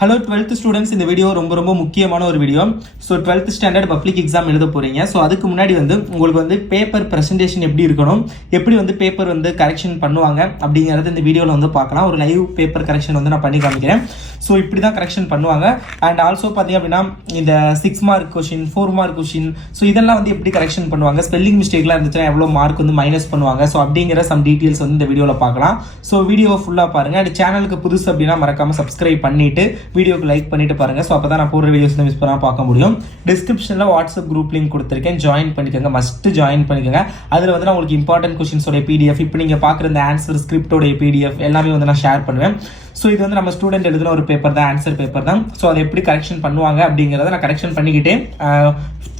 Hello 12th students, இந்த video ரொம்ப முக்கியமான ஒரு video. So 12th standard public exam எழுத போகிறீங்க. ஸோ அதுக்கு முன்னாடி உங்களுக்கு பேப்பர் ப்ரெசன்டேஷன் எப்படி இருக்கணும், எப்படி பேப்பர் கரெக்ஷன் பண்ணுவாங்க அப்படிங்கிறது இந்த வீடியோவில் பார்க்கலாம். ஒரு லைவ் பேப்பர் கரெக்ஷன் நான் பண்ணி காமிக்கிறேன். ஸோ இப்படி தான் கரெக்ஷன் பண்ணுவாங்க. அண்ட் ஆல்சோ பார்த்தீங்க அப்படின்னா இந்த 6 mark question, 4 mark question, so இதெல்லாம் எப்படி கரெக்ஷன் பண்ணுவாங்க, ஸ்பெல்லிங் மிஸ்டேக்லாம் இருந்துச்சுன்னா எவ்வளோ மார்க் மைனஸ் பண்ணுவாங்க. ஸோ அப்படிங்கிற சம் டீட்டெயில்ஸ் இந்த வீடியோவில் பார்க்கலாம். ஸோ வீடியோவை ஃபுல்லாக பாருங்கள். அண்ட் சேனலுக்கு புதுசு அப்படின்னா மறக்காமல் சப்ஸ்கிரைப் பண்ணிவிட்டு வீடியோக்கு லைக் பண்ணிட்டு பாருங்க. ஸோ அப்போ தான் நான் போடுற வீடியோஸ் மிஸ் பண்ணால் பார்க்க முடியும். டிஸ்கிரிப்ஷனில் வாட்ஸ்அப் குரூப் லிங்க் கொடுத்துருக்கேன், ஜாயின் பண்ணிக்கோங்க, மஸ்ட் ஜாயின் பண்ணிக்கோங்க. அதில் நான் உங்களுக்கு இம்பார்ட்டன்ட் கொஷின்ஸோட பிடிஎஃப், இப்போ நீங்கள் பார்க்குற இந்த ஆன்சர் ஸ்கிரிப்டோடைய பிடிஎஃப் எல்லாமே நான் ஷேர் பண்ணுவேன். ஸோ இது நம்ம ஸ்டூடெண்ட் எழுதுன ஒரு பேப்பர் தான், ஆன்சர் பேப்பர் தான். ஸோ அதை எப்படி கரெக்ஷன் பண்ணுவாங்க அப்படிங்கிறத நான் கரெக்ஷன் பண்ணிக்கிட்டே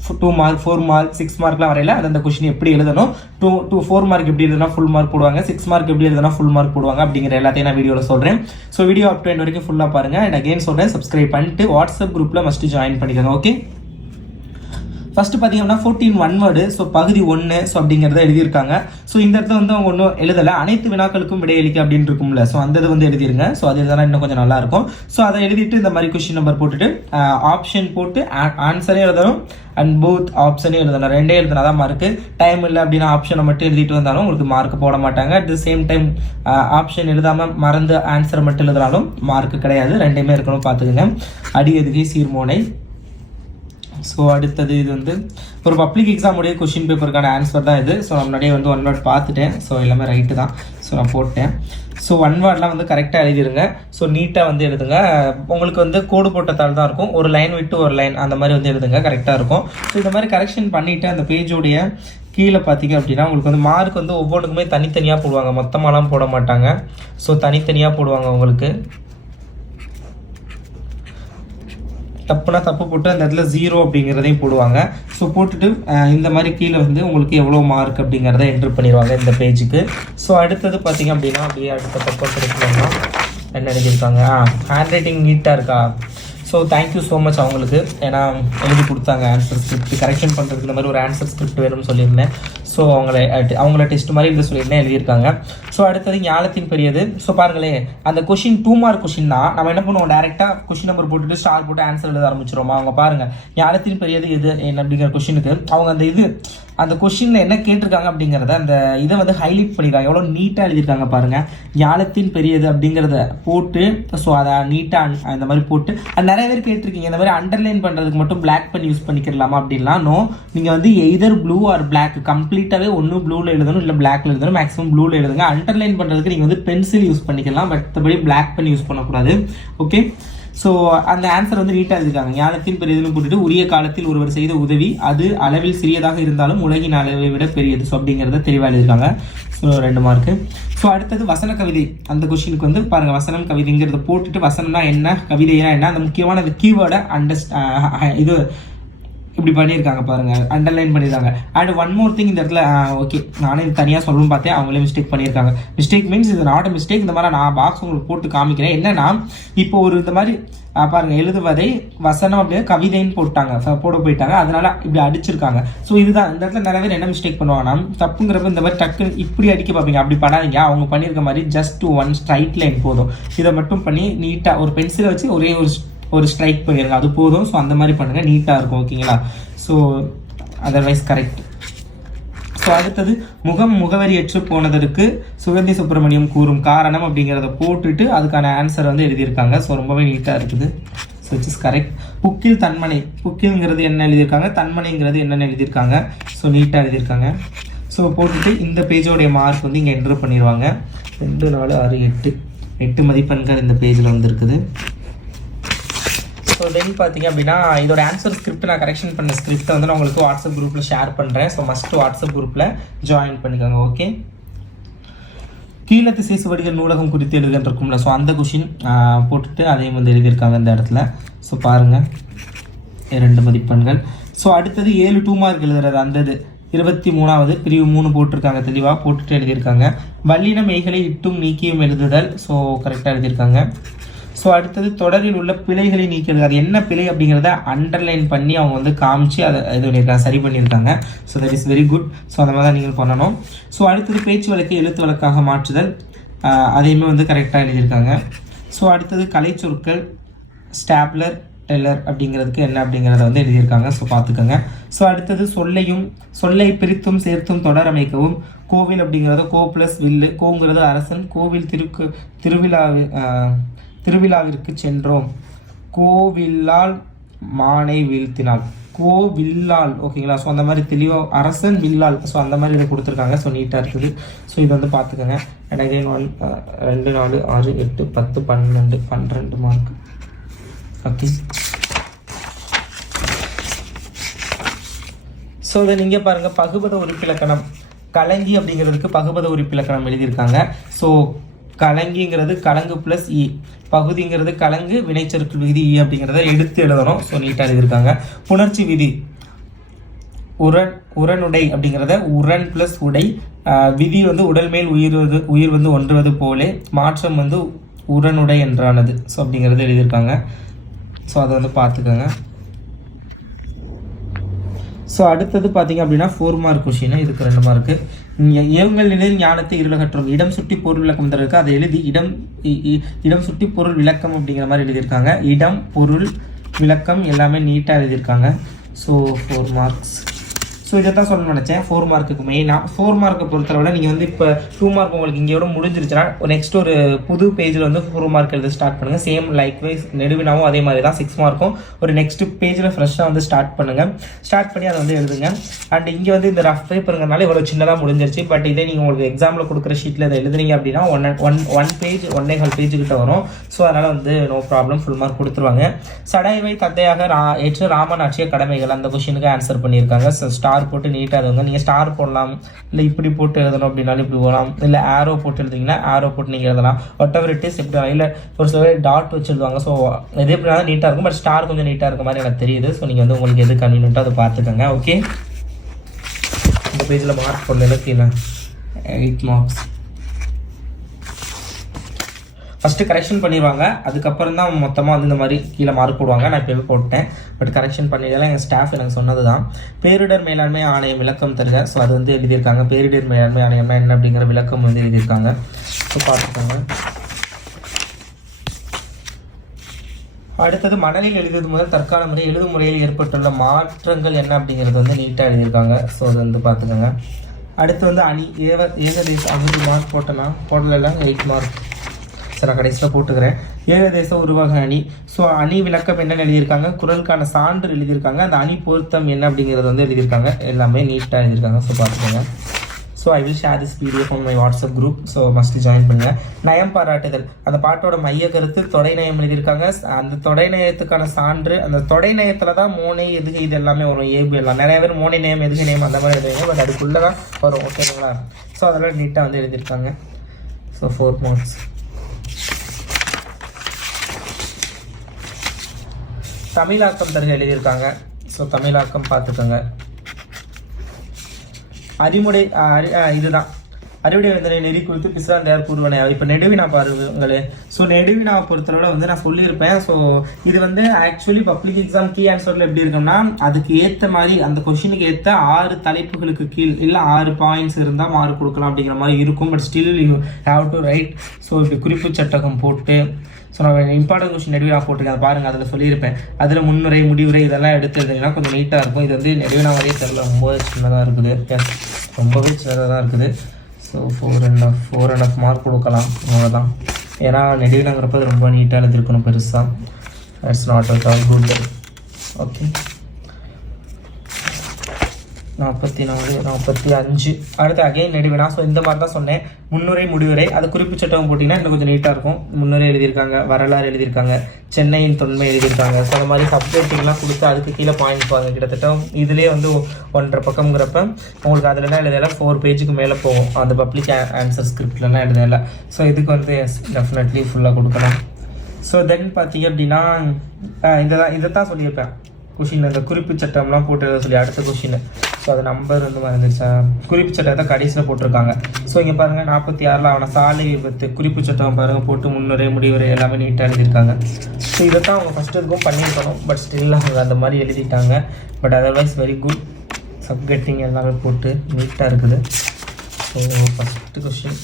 2 மார்க், 4 மார்க், 6 மார்க்லாம் வரையில அந்த கொஸ்டின் எப்படி எழுதணும், 4 மார்க் எப்படி எழுதுனா ஃபுல் மார்க் போடுவாங்க, 6 மார்க் எப்படி எழுதுனா ஃபுல் மார்க் போடுவாங்க அப்படிங்கிற எல்லாத்தையும் நான் வீடியோவில் சொல்கிறேன். So video up to end வரைக்கும் ஃபுல்லாக பாருங்கள். அண்ட் அகைன் சொல்கிறேன், சப்ஸ்கிரைப் பண்ணிட்டு வாட்ஸ்அப் குரூப்பில் மஸ்ட் ஜாயின் பண்ணிக்கோங்க. ஓகே, ஃபர்ஸ்ட் பார்த்தீங்கன்னா 14 ஒன் வேர்டு, ஸோ பகுதி 1 ஸோ அப்படிங்கிறத எழுதியிருக்காங்க. ஸோ இந்த இடத்துல அவங்க ஒன்றும் எழுதலை, அனைத்து வினாக்களுக்கும் விடையளிக்க அப்படின்னு இருக்கும்ல, ஸோ அந்த இது எழுதிருங்க. ஸோ அது எழுதினா இன்னும் கொஞ்சம் நல்லா இருக்கும். ஸோ அதை எழுதிட்டு இந்த மாதிரி கொஸ்டின் நம்பர் போட்டுட்டு ஆப்ஷன் போட்டு ஆன்சரே எழுதணும் அண்ட் போத் ஆப்ஷனே எழுதணும். ரெண்டே எழுதினா தான் மார்க்கு. டைம் இல்லை அப்படின்னா ஆப்ஷனை மட்டும் எழுதிட்டு வந்தாலும் உங்களுக்கு மார்க் போட மாட்டாங்க. At the same time option எழுதாமல் மறந்து ஆன்சரை மட்டும் எழுதினாலும் மார்க்கு கிடையாது. ரெண்டையுமே இருக்கணும், பார்த்துக்குங்க. அடி எதுகை சீர்மோனை. ஸோ அடுத்தது இது ஒரு பப்ளிக் எக்ஸாமுடைய கொஷின் பேப்பருக்கான ஆன்சர் தான் இது. ஸோ நான் முன்னாடியே ஒன் வேர்ட் பார்த்துட்டேன். ஸோ எல்லாமே ரைட்டு தான். ஸோ நான் போட்டேன். ஸோ ஒன் வேர்ட்லாம் கரெக்டாக எழுதிருங்க. ஸோ நீட்டாக எழுதுங்க. உங்களுக்கு கோடு போட்டதால் தான் இருக்கும், ஒரு லைன் விட்டு ஒரு லைன் அந்த மாதிரி எழுதுங்க, கரெக்டாக இருக்கும். ஸோ இந்த மாதிரி கரெக்ஷன் பண்ணிவிட்டு அந்த பேஜோடைய கீழே பார்த்தீங்க அப்படின்னா உங்களுக்கு மார்க் ஒவ்வொன்றுக்குமே தனித்தனியாக போடுவாங்க, மொத்தமாலாம் போட மாட்டாங்க. ஸோ தனித்தனியாக போடுவாங்க. உங்களுக்கு தப்புனா தப்பு போட்டு அந்த இடத்துல 0 அப்படிங்கிறதையும் போடுவாங்க. ஸோ போட்டுட்டு இந்த மாதிரி கீழே உங்களுக்கு எவ்வளோ மார்க் அப்படிங்கிறத என்ட்ரு பண்ணிடுவாங்க இந்த பேஜுக்கு. ஸோ அடுத்தது பார்த்தீங்க அப்படின்னா அப்படியே அடுத்த பக்கம் கிடைக்கலன்னா என்ன எழுதியிருக்காங்க, ஹேண்ட் ரைட்டிங் நீட்டாக இருக்கா. ஸோ தேங்க்யூ ஸோ மச் அவங்களுக்கு, ஏன்னா எழுதி கொடுத்தாங்க ஆன்சர் ஸ்கிரிப்ட் கரெக்ஷன் பண்ணுறதுக்கு. இந்த மாதிரி ஒரு ஆன்சர் ஸ்கிரிப்ட் வேணும்னு சொல்லியிருந்தேன். ஸோ அவங்கள டெஸ்ட் மாதிரி இந்த சொல்லியிருந்தேன், எழுதியிருக்காங்க. ஸோ அடுத்தது ஞாலத்தின் பெரியது. ஸோ பாருங்களேன், அந்த கொஷின் 2 மார்க் கொஷின் தான். நம்ம என்ன பண்ணுவோம், டேரெக்டாக கொஷின் நம்பர் போட்டுட்டு ஸ்டார் போட்டு ஆன்சர் எழுத ஆரம்பிச்சிருவோமா. அவங்க பாருங்கள், ஞாலத்தின் பெரியது எது என்ன அப்படிங்கிற கொஷினுக்கு அவங்க அந்த கொஷினில் என்ன கேட்டிருக்காங்க அப்படிங்கிறத அந்த இதை ஹைலைட் பண்ணியிருக்காங்க. எவ்வளோ நீட்டாக எழுதியிருக்காங்க பாருங்கள். ஞாலத்தின் பெரியது அப்படிங்கிறத போட்டு ஸோ அதை நீட்டாக இந்த மாதிரி போட்டு நிறைய பேர் கேட்டிருக்கீங்க, இந்த மாதிரி அண்டர்லைன் பண்ணுறதுக்கு மட்டும் பிளாக் பண்ணி யூஸ் பண்ணிக்கலாமா அப்படின்லாம். நோ, நீங்கள் எய்தர் ப்ளூ ஆர் பிளாக், கம்ப்ளீட்டாகவே ஒன்று ப்ளூவில் எழுதணும் இல்லை பிளாக்ல எழுதணும். மேக்ஸிமம் ப்ளூவில் எழுதுங்க. அண்டர்லைன் பண்ணுறதுக்கு நீங்கள் பென்சில் யூஸ் பண்ணிக்கலாம், மற்றபடி பிளாக் பண்ணி யூஸ் பண்ணக்கூடாது. ஓகே, ஸோ அந்த ஆன்சர் நீட்டாக எழுதிருக்காங்க. ஞானத்தின் பெரியதுன்னு போட்டுட்டு உரிய காலத்தில் ஒருவர் செய்த உதவி அது அளவில் சிறியதாக இருந்தாலும் உலகின் அளவை விட பெரியது. ஸோ அப்படிங்கிறத தெளிவாக எழுதியிருக்காங்க. So 2 mark. ஸோ அடுத்தது வசன கவிதை. அந்த கொஸ்டினுக்கு பாருங்கள், வசனம் கவிதைங்கிறத போட்டுட்டு வசனம்னா என்ன, கவிதைனா என்ன, அந்த முக்கியமான அந்த கீவேர்டை இது இப்படி பண்ணியிருக்காங்க பாருங்கள், அண்டர்லைன் பண்ணியிருக்காங்க. அண்ட் ஒன் மோர் திங் இந்த இடத்துல ஓகே, நானே இது தனியாக சொல்லணும்னு பார்த்தேன், அவங்களே மிஸ்டேக் பண்ணியிருக்காங்க. மிஸ்டேக் மீன்ஸ் இது நாட் மிஸ்டேக். இந்த மாதிரி நான் பாக்ஸ் உங்களுக்கு போட்டு காமிக்கிறேன். என்னன்னா இப்போ இந்த மாதிரி பாருங்கள், எழுதுவதை வசனம் அப்படியே கவிதைன்னு போட போயிட்டாங்க, அதனால இப்படி அடிச்சிருக்காங்க. ஸோ இதுதான் இந்த இடத்துல நிறைய பேர் என்ன மிஸ்டேக் பண்ணுவாங்கன்னா, தப்புங்கிறப்ப இந்த மாதிரி டக்கு இப்படி அடிக்க பார்ப்பீங்க. அப்படி பண்ணாதீங்க. அவங்க பண்ணியிருக்க மாதிரி ஜஸ்ட் 1 ஸ்ட்ரைட் லைன் போதும். இதை மட்டும் பண்ணி நீட்டாக ஒரு பென்சிலை வச்சு ஒரே ஒரு ஸ்ட்ரைக் பண்ணிடுங்க, அது போதும். ஸோ அந்த மாதிரி பண்ணுங்கள், நீட்டாக இருக்கும். ஓகேங்களா. So otherwise correct. ஸோ அடுத்தது முகவரியற்று போனதற்கு சுகந்தி சுப்பிரமணியம் கூறும் காரணம் அப்படிங்கிறத போட்டுட்டு அதுக்கான ஆன்சர் எழுதியிருக்காங்க. ஸோ ரொம்பவே நீட்டாக இருக்குது. So it's is correct. புக்கில் தன்மனை, புக்கில்ங்கிறது என்ன எழுதியிருக்காங்க, தன்மனைங்கிறது என்னென்னு எழுதியிருக்காங்க. ஸோ நீட்டாக எழுதியிருக்காங்க. ஸோ போட்டுட்டு இந்த பேஜோடைய மார்க் இங்கே என்ட்ரு பண்ணிடுவாங்க. 2, 4, 6, 8 மதிப்பெண்கள் இந்த பேஜில் இருக்குது. ஸோ தென் பார்த்தீங்க அப்படின்னா இதோட ஆன்சர் ஸ்கிரிப்ட், நான் கரெக்ஷன் பண்ண ஸ்கிரிப்டை நான் உங்களுக்கு வாட்ஸ்அப் குரூப்பில் ஷேர் பண்ணுறேன். ஸோ மஸ்ட் வாட்ஸ்அப் குரூப்பில் ஜாயின் பண்ணிக்கோங்க. ஓகே, கீழத்து சேசுவடிகள் நூலகம் குறித்து எழுதுகின்றிருக்கும்ல, ஸோ அந்த கொஷின் போட்டுட்டு அதையும் எழுதியிருக்காங்க இந்த இடத்துல. ஸோ பாருங்கள், 2 மதிப்பெண்கள். ஸோ அடுத்தது 7 2 மார்க் எழுதுறது, அந்த 23வது பிரிவு 3 போட்டிருக்காங்க, தெளிவாக போட்டுட்டு எழுதியிருக்காங்க. வல்லின மெய்களை இட்டும் நீக்கியும் எழுதுதல். ஸோ கரெக்டாக எழுதியிருக்காங்க. ஸோ அடுத்தது தொடரில் உள்ள பிழைகளை நீக்கிறது, அது என்ன பிழை அப்படிங்கிறத அண்டர்லைன் பண்ணி அவங்க காமிச்சு அதை இது பண்ணியிருக்காங்க, சரி பண்ணியிருக்காங்க. So that is very good. So அந்த மாதிரி தான் நீங்கள் பண்ணணும். ஸோ அடுத்தது பேச்சு வழக்கை எழுத்து வழக்காக மாற்றுதல், அதையுமே கரெக்டாக எழுதியிருக்காங்க. ஸோ அடுத்தது கலை சொற்கள், ஸ்டாப்லர் டெல்லர் அப்படிங்கிறதுக்கு என்ன அப்படிங்கிறத வந்து எழுதியிருக்காங்க. ஸோ பார்த்துக்கோங்க. ஸோ அடுத்தது சொல்லை பிரித்தும் சேர்த்தும் தொடர் அமைக்கவும். கோவில் அப்படிங்கிறது கோ ப்ளஸ் வில்லு. கோங்கிறது அரசன். கோவில் திருவிழாவிற்கு சென்றோம். கோவில்லால் மானை வீழ்த்தினாள். கோவில்லால் ஓகேங்களா. ஸோ அந்த மாதிரி தெளிவாக அரசன் வில்லால், ஸோ அந்த மாதிரி இதை கொடுத்துருக்காங்க. ஸோ நீட்டாக இருக்குது. ஸோ இது வந்து பார்த்துக்கோங்க. And again 2 4 6 8 10 12 mark. Okay. So இதை நீங்கள் பாருங்கள், பகுபத உறுப்பிலக்கணம் கலங்கி அப்படிங்கிறதுக்கு பகுபத உறுப்பிலக்கணம் எழுதியிருக்காங்க. ஸோ கலங்கிங்கிறது கலங்கு ப்ளஸ் இ, பகுதிங்கிறது கலங்கு, வினைச்சொற்கள் விதி இ அப்படிங்கிறத எடுத்து எழுதணும். ஸோ நீட்டாக எழுதியிருக்காங்க. புணர்ச்சி விதி உரனுடை அப்படிங்கிறத உரன் ப்ளஸ் உடை, விதி வந்து உடல் மேல் உயிர் வந்து ஒன்றுவது போலே, மாற்றம் வந்து உரனுடை என்றானது. ஸோ அப்படிங்கிறது எழுதியிருக்காங்க. ஸோ அதை வந்து பார்த்துக்கோங்க. ஸோ அடுத்தது பார்த்தீங்க அப்படின்னா 4 மார்க் கொஷின், இதுக்கு 2 மார்க்கு. ஏவுங்கள் நிலையில் ஞானத்தை இருளகற்றும். இடம் சுட்டி பொருள் விளக்கம் தருக்கு, அதை எழுதி இடம் சுட்டி பொருள் விளக்கம் அப்படிங்கிற மாதிரி எழுதியிருக்காங்க. இடம் பொருள் விளக்கம் எல்லாமே நீட்டாக எழுதியிருக்காங்க. So 4 marks. ஸோ இதை தான் சொல்லணும்னு நினச்சேன். 4 மார்க்குக்கு மெயினாக 4 மார்க்கை பொறுத்தளவில் நீங்கள் வந்து இப்போ 2 மார்க் உங்களுக்கு இங்கேயோட முடிஞ்சிருச்சுன்னா நெக்ஸ்ட் ஒரு புது பேஜில் வந்து 4 மார்க் எழுத ஸ்டார்ட் பண்ணுங்கள். சேம் லைக் வைஸ் நெடுவினாவும் அதே மாதிரி தான் 6 மார்க்கும் ஒரு நெக்ஸ்ட் பேஜில் ஃப்ரெஷ்ஷாக வந்து ஸ்டார்ட் பண்ணுங்கள். ஸ்டார்ட் பண்ணி அதை வந்து எழுதுங்க. அண்ட் இங்கே வந்து இந்த ரஃப் பேப்பருங்கனால இவ்வளோ சின்னதாக முடிஞ்சிருச்சு. பட் இதே நீங்கள் உங்களுக்கு எக்ஸாமில் கொடுக்குற ஷீட்டில் இதை எழுதுனீங்க அப்படின்னா 1 பேஜ் 1.25 பேஜ் கிட்ட வரும். ஸோ அதனால் வந்து நோ ப்ராப்ளம், ஃபுல் மார்க் கொடுத்துருவாங்க. சடைவை தந்தையாக ஏற்ற ராமன் ஆட்சிய கடமைகள் அந்த கொஷினுக்கு ஆன்சர் பண்ணியிருக்காங்க. ஸோ ஸ்டார் போட்டு நீட்டாக எழுதுங்க. நீங்கள் ஸ்டார் போடலாம், இல்லை இப்படி போட்டு எழுதணும் அப்படின்னாலும் இப்படி போகலாம், இல்லை ஆரோ போட்டு எழுதிங்கன்னா ஆரோ போட்டு நீங்கள் எழுதலாம். வாட் எவர் இட் இஸ் எப்படி, இல்லை ஒரு சில டாட் வச்சு எழுதுவாங்க. ஸோ எது எப்படினாலும் நீட்டாக இருக்கும். பட் ஸ்டார் கொஞ்சம் நீட்டாக இருக்க மாதிரி எனக்கு தெரியுது. ஸோ நீங்கள் வந்து உங்களுக்கு எது கன்வீனியன்ட்டோ அதை பார்த்துக்கோங்க. ஓகே. இந்த பேஜில் மார்க் போடல கீழே 8 மார்க்ஸ். ஃபஸ்ட்டு கரெக்ஷன் பண்ணிடுவாங்க, அதுக்கப்புறம் தான் மொத்தமாக வந்து இந்த மாதிரி கீழே மார்க் போடுவாங்க. நான் இப்போவே போட்டேன், பட் கரெக்ஷன் பண்ணிடலாம். எங்கள் ஸ்டாஃப் எனக்கு சொன்னது தான். பேரிடர் மேலாண்மை ஆணையம் விளக்கம் தருக. ஸோ அது வந்து எழுதியிருக்காங்க. பேரிடர் மேலாண்மை ஆணையம்னா என்ன அப்படிங்கிற விளக்கம் வந்து எழுதியிருக்காங்க. ஸோ பார்த்துக்கோங்க. அடுத்தது மணலில் எழுதுவது முதல் தற்கால முறை எழுதும் முறையில் ஏற்பட்டுள்ள மாற்றங்கள் என்ன அப்படிங்கிறது வந்து நீட்டாக எழுதியிருக்காங்க. ஸோ அது வந்து பார்த்துக்கோங்க. அடுத்து வந்து அணி ஏகதேச அகுதி மார்க் போடல 8 மார்க். சரி, நான் கடைசியில் போட்டுக்கிறேன். ஏகதேச உருவக அணி. ஸோ அணி விளக்கம் என்னென்னு எழுதியிருக்காங்க, குரலுக்கான சான்று எழுதியிருக்காங்க, அந்த அணி பொருத்தம் என்ன அப்படிங்கிறது வந்து எழுதியிருக்காங்க. எல்லாமே நீட்டாக எழுதியிருக்காங்க. ஸோ பார்த்துக்கோங்க. So I will share this PDF on my WhatsApp group. So must join பண்ணுங்கள். நயம் பாராட்டுதல், அந்த பாட்டோட மைய கருத்து தொடை நயம் எழுதியிருக்காங்க. அந்த தொடை நயத்துக்கான சான்று, அந்த தொடை நயத்தில் தான் மோனை எதுகை இது எல்லாமே வரும். ஏபு எல்லாம் நிறைய பேர் மோனை நயம் எதுகை நயம் அந்த மாதிரி எழுதுங்க. பட் அதுக்குள்ளே தான் வரும். ஓகேங்களா. ஸோ அதெல்லாம் நீட்டாக வந்து எழுதியிருக்காங்க. So 4 marks. தமிழாக்கம் தருக எழுதியிருக்காங்க. ஸோ தமிழாக்கம் பார்த்துக்கோங்க. அறிமுறை இதுதான் அறிவுடை வந்தனை நெறி குறித்து பிசிராந்தையார் கூறுவனை. இப்போ நெடுவினா பாருங்களே. ஸோ நெடுவினாவை பொறுத்தளவில் வந்து நான் சொல்லியிருப்பேன். ஸோ இது வந்து ஆக்சுவலி பப்ளிக் எக்ஸாம் கீ ஆன்சரில் எப்படி இருக்குன்னா, அதுக்கு ஏற்ற மாதிரி அந்த கொஷினுக்கு ஏற்ற 6 தலைப்புகளுக்கு கீழ் இல்லை 6 பாயிண்ட்ஸ் இருந்தால் மார்க் கொடுக்கலாம் அப்படிங்கிற மாதிரி இருக்கும். But still you have to right. So இப்படி குறிப்பு சட்டகம் போட்டு, ஸோ நான் இம்பார்ட்டன்ட் கொஸ்டின் நெடுவினா போட்டிருக்கேன், பாருங்கள். அதில் சொல்லியிருப்பேன். அதில் முன்னுரை முடிவுரை இதெல்லாம் எடுத்து எழுதிங்கன்னா கொஞ்சம் நீட்டாக இருக்கும். இது வந்து நெடுவினா வரையே தெரியல, ரொம்பவே சின்னதாக இருக்குது. எஸ், ரொம்பவே சின்னதாக தான் இருக்குது. ஸோ 4.5 மார்க் கொடுக்கலாம், அவ்வளோதான். ஏன்னா நெடுவினாங்கிறப்ப ரொம்ப நீட்டாக எழுதிருக்கணும் பெருசாக. It's not at all good. Okay. 44 45. அடுத்து அகைன் நெடுவினா. ஸோ இந்த மாதிரி தான் சொன்னேன். முன்னுரை முடிவுரை அது குறிப்பு சட்டம் போட்டிங்கன்னா இன்னும் கொஞ்சம் நீட்டாக இருக்கும். முன்னுரை எழுதியிருக்காங்க, வரலாறு எழுதியிருக்காங்க, சென்னையின் தொன்மை எழுதியிருக்காங்க. ஸோ அந்த மாதிரி சப்ஜெக்டிங்லாம் கொடுத்து அதுக்கு கீழே பாயிண்ட் பாருங்க. கிட்டத்தட்ட இதுலேயே வந்து 1.5 பக்கம்ங்கிறப்ப உங்களுக்கு அதிலலாம் எழுதல 4 பேஜுக்கு மேலே போகும். அந்த பப்ளிக் ஆன்சர் ஸ்கிரிப்ட்லாம் எழுதல. ஸோ இதுக்கு வந்து டெஃபினெட்லி ஃபுல்லாக கொடுக்கலாம். ஸோ தென் பார்த்தீங்க அப்படின்னா இதை தான் சொல்லியிருப்பேன். கொஷின் இந்த குறிப்பு சட்டம்லாம் போட்டு எழுத சொல்லி அடுத்த கொஷின். ஸோ அது நம்பர் வந்து மறந்துருச்சா, குறிப்பு சட்டத்தை கடைசியில் போட்டிருக்காங்க. ஸோ இங்கே பாருங்கள் 46 அவனை சாலை விபத்து குறிப்பு சட்டம் பாருங்கள் போட்டு முன்னுரை முடிவுரை எல்லாமே நீட்டாக எழுதியிருக்காங்க. ஸோ இதை தான் அவங்க ஃபஸ்ட்டு இருக்கும் பண்ணியிருக்கணும். பட் ஸ்டில் அவங்க அந்த மாதிரி எழுதிட்டாங்க. But otherwise very good. சப்கெட்டிங் எல்லாமே போட்டு நீட்டாக இருக்குது. ஸோ ஃபஸ்ட்டு கொஷின்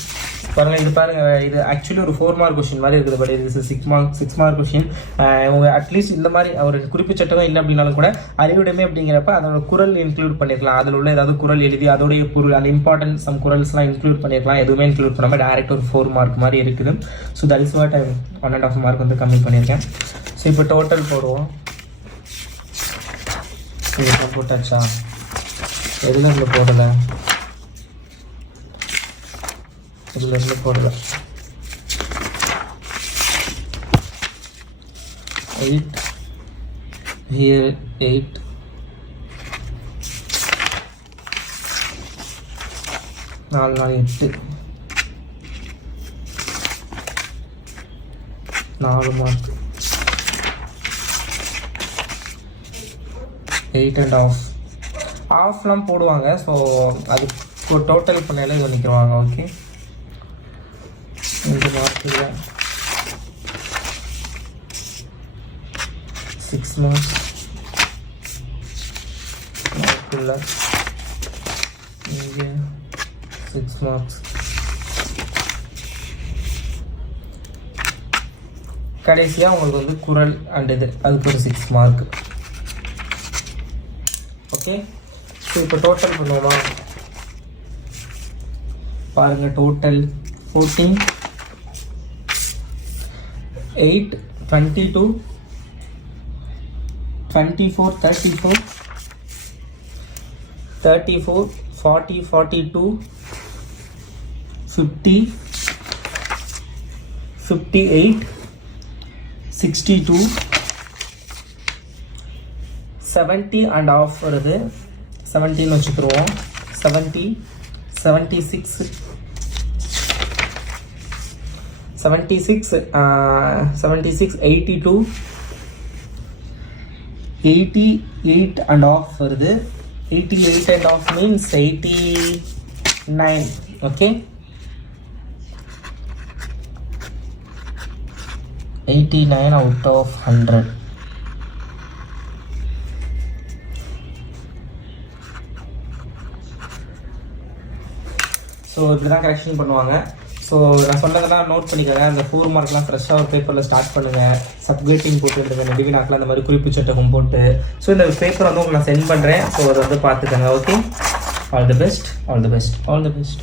பாருங்கள், இது பாருங்கள், இது ஆக்சுவலி ஒரு 4 மார்க் கொஷின் மாதிரி இருக்குது. பட் இது 6 மார்க் கொஷின். இவங்க அட்லீஸ்ட் இந்த மாதிரி ஒரு குறிப்பிச்சட்டகம் இல்லை அப்படின்னாலும் கூட அறிவுடைமை அப்படிங்கிறப்ப அதோட குரல் இன்க்ளூட் பண்ணியிருக்கலாம். அதில் உள்ள ஏதாவது குரல் எழுதி அதோடைய பொருள், அந்த இம்பார்ட்டன்ட் சம் குரல்ஸ்லாம் இன்க்ளூட் பண்ணியிருக்கலாம். எதுவுமே இன்க்ளூட் பண்ணாமல் டேரெக்ட் ஒரு 4 மார்க் மாதிரி இருக்குது. So that is what 1.5 mark வந்து கம்மி பண்ணியிருக்கேன். ஸோ இப்போ டோட்டல் போடுவோம். இதெல்லாம் போட்டாச்சா? எதுல இருந்து போடலை? இதுலேருந்து போடலை. 8 here 8 4 8 4 மார்க் 8.5 ஆஃப்லாம் போடுவாங்க. ஸோ அது டோட்டல் பண்ணையில் இது நிற்கிறாங்க. ஓகே, இந்த மார்க் இல்லை 6 மார்க்ஸ் மார்க் இல்லை, இங்கே 6 மார்க்ஸ். கடைசியாக உங்களுக்கு வந்து குரல் அண்ட் இது அதுக்கு ஒரு 6 மார்க். ஓகே, ஸோ இப்போ டோட்டல் பண்ணுவோமா? பாருங்கள், டோட்டல் 14 8 22 24 34 34 40 42 50 58 62 70.5 வருது. 17 வச்சுக்கிடுவோம். 70 76 82 88.5 வருது. 88.5 means 89. Okay, 89 out of 100. So இப்படி தான் கரெக்ஷன் பண்ணுவாங்க. ஸோ நான் சொன்னதெல்லாம் நோட் பண்ணிக்கோங்க. அந்த 4 மார்க்லாம் ஃப்ரெஷ்ஷாக ஒரு பேப்பரில் ஸ்டார்ட் பண்ணுங்கள். சப்கேட்டிங் போட்டுருங்க, நெடுவினாக்கில் அந்த மாதிரி குறிப்பு சட்டகம் போட்டு. ஸோ இந்த பேப்பர் வந்து உங்களுக்கு நான் சென்ட் பண்ணுறேன். ஸோ அதை வந்து பார்த்துக்கோங்க. Okay, all the best, all the best, all the best.